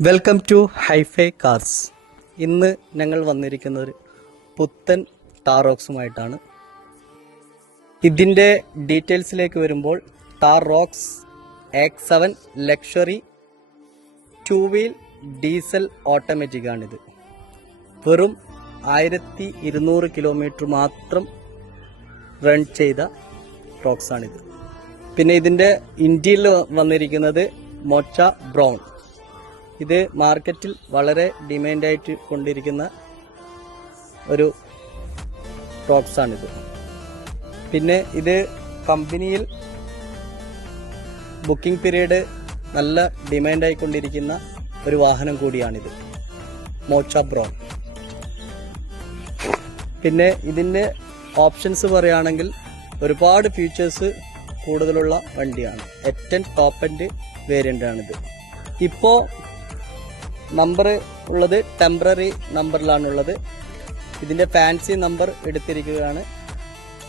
Welcome to hi-fi cars. ഇന്ന് ഞങ്ങൾ വന്നിരിക്കുന്നത് പുത്തൻ ടാറോക്സുമായിട്ടാണ്. ഇതിൻ്റെ ഡീറ്റെയിൽസിലേക്ക് വരുമ്പോൾ ടാറോക്സ് X7 luxury 2 wheel diesel automatic ആണിത്. വെറും 1200 കിലോമീറ്റർ മാത്രം റൺ ചെയ്ത റോക്സാണിത്. പിന്നെ ഇതിൻ്റെ ഇന്ത്യയിൽ വന്നിരിക്കുന്നത് മോച്ച ബ്രൗൺ. ഇത് മാർക്കറ്റിൽ വളരെ ഡിമാൻഡായിട്ട് കൊണ്ടിരിക്കുന്ന ഒരു റോക്സാണിത്. പിന്നെ ഇത് കമ്പനിയിൽ ബുക്കിംഗ് പീരീഡ് നല്ല ഡിമാൻഡായിക്കൊണ്ടിരിക്കുന്ന ഒരു വാഹനം കൂടിയാണിത്, മോച്ച ബ്രൗൺ. പിന്നെ ഇതിൻ്റെ ഓപ്ഷൻസ് പറയുകയാണെങ്കിൽ ഒരുപാട് ഫീച്ചേഴ്സ് കൂടുതലുള്ള വണ്ടിയാണ്. ഏറ്റവും ടോപ്പ് എൻഡ് വേരിയൻ്റ് ആണിത്. ഇപ്പോൾ നമ്പർ ഉള്ളത് ടെമ്പററി നമ്പറിലാണുള്ളത്. ഇതിൻ്റെ ഫാൻസി നമ്പർ എടുത്തിരിക്കുകയാണ്.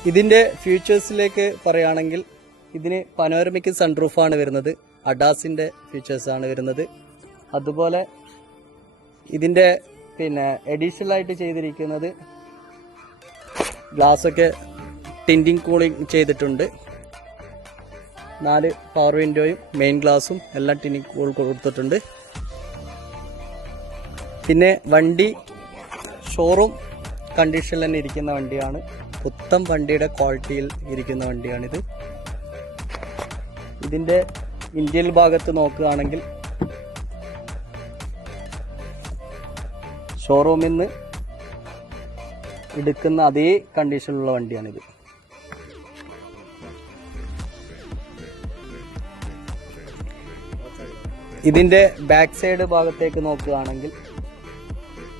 ഇതിൻ്റെ ഫീച്ചേഴ്സിലേക്ക് പറയുകയാണെങ്കിൽ ഇതിന് പനോരമിക് സൺറൂഫാണ് വരുന്നത്, അഡാസിൻ്റെ ഫീച്ചേഴ്സാണ് വരുന്നത്. അതുപോലെ ഇതിൻ്റെ എഡീഷണലായിട്ട് ചെയ്തിരിക്കുന്നത് ഗ്ലാസ്സൊക്കെ ടിൻറ്റിങ് കൂളിംഗ് ചെയ്തിട്ടുണ്ട്. 4 പവർ വിൻഡോയും മെയിൻ ഗ്ലാസും എല്ലാം ടിൻറ്റിങ് കൂൾ കൊടുത്തിട്ടുണ്ട്. പിന്നെ വണ്ടി ഷോറൂം കണ്ടീഷനിൽ തന്നെ ഇരിക്കുന്ന വണ്ടിയാണ്. പുത്തൻ വണ്ടിയുടെ ക്വാളിറ്റിയിൽ ഇരിക്കുന്ന വണ്ടിയാണിത്. ഇതിൻ്റെ ഇന്ത്യൻ ഭാഗത്ത് നോക്കുകയാണെങ്കിൽ ഷോറൂമിൽ നിന്ന് എടുക്കുന്ന അതേ കണ്ടീഷനിലുള്ള വണ്ടിയാണിത്. ഇതിൻ്റെ ബാക്ക് സൈഡ് ഭാഗത്തേക്ക് നോക്കുകയാണെങ്കിൽ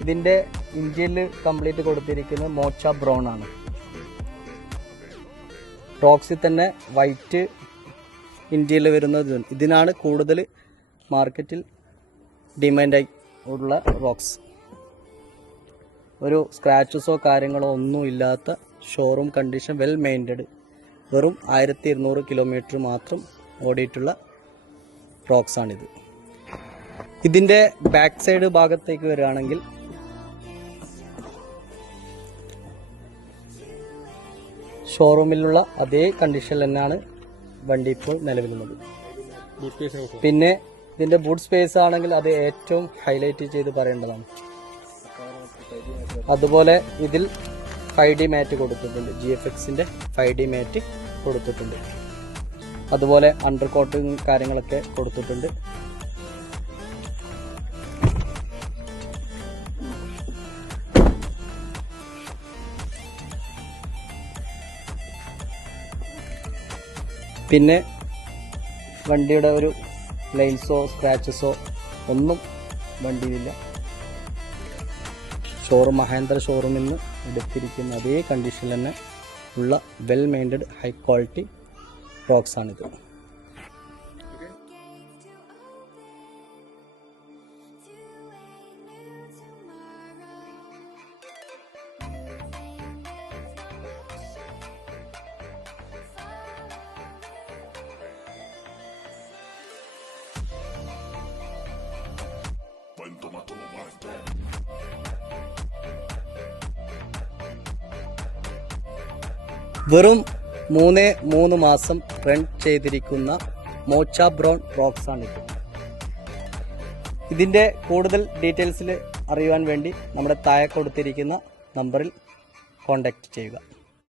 ഇതിൻ്റെ ഇന്ത്യയിൽ കംപ്ലീറ്റ് കൊടുത്തിരിക്കുന്നത് മോച്ച ബ്രൗൺ ആണ്. റോക്സിൽ തന്നെ വൈറ്റ് ഇന്ത്യയിൽ വരുന്നത്. ഇതിനാണ് കൂടുതൽ മാർക്കറ്റിൽ ഡിമാൻഡായി ഉള്ള റോക്സ്. ഒരു സ്ക്രാച്ചസോ കാര്യങ്ങളോ ഒന്നും ഇല്ലാത്ത ഷോറൂം കണ്ടീഷൻ, വെൽ മെയിൻറ്റഡ്, വെറും 1200 കിലോമീറ്റർ മാത്രം ഓടിയിട്ടുള്ള റോക്സാണിത്. ഇതിൻ്റെ ബാക്ക് സൈഡ് ഭാഗത്തേക്ക് വരികയാണെങ്കിൽ ഷോറൂമിലുള്ള അതേ കണ്ടീഷനിൽ തന്നെയാണ് വണ്ടി ഇപ്പോൾ നിലവിലുള്ളത്. പിന്നെ ഇതിൻ്റെ ബൂട്ട് സ്പേസ് ആണെങ്കിൽ അത് ഏറ്റവും ഹൈലൈറ്റ് ചെയ്ത് പറയേണ്ടതാണ്. അതുപോലെ ഇതിൽ 5D മാറ്റ് കൊടുത്തിട്ടുണ്ട്, GFXൻ്റെ 5D മാറ്റ് കൊടുത്തിട്ടുണ്ട്. അതുപോലെ അണ്ടർ കോട്ടും കാര്യങ്ങളൊക്കെ കൊടുത്തിട്ടുണ്ട്. പിന്നെ വണ്ടിയുടെ ഒരു ലൈൻസോ സ്ക്രാച്ചസോ ഒന്നും വണ്ടിയിലില്ല. മഹേന്ദ്ര ഷോറൂമിൽ നിന്ന് എടുത്തിരിക്കുന്ന അതേ കണ്ടീഷനിൽ തന്നെ ഉള്ള വെൽ മെയിൻറ്റഡ് ഹൈ ക്വാളിറ്റി റോക്സാണിത്. വെറും 3 മാസം റൺ ചെയ്തിരിക്കുന്ന മോച്ച ബ്രൗൺ റോക്സാണിത്. ഇതിൻ്റെ കൂടുതൽ ഡീറ്റെയിൽസിൽ അറിയുവാൻ വേണ്ടി നമ്മുടെ താഴെ കൊടുത്തിരിക്കുന്ന നമ്പറിൽ കോൺടാക്റ്റ് ചെയ്യുക.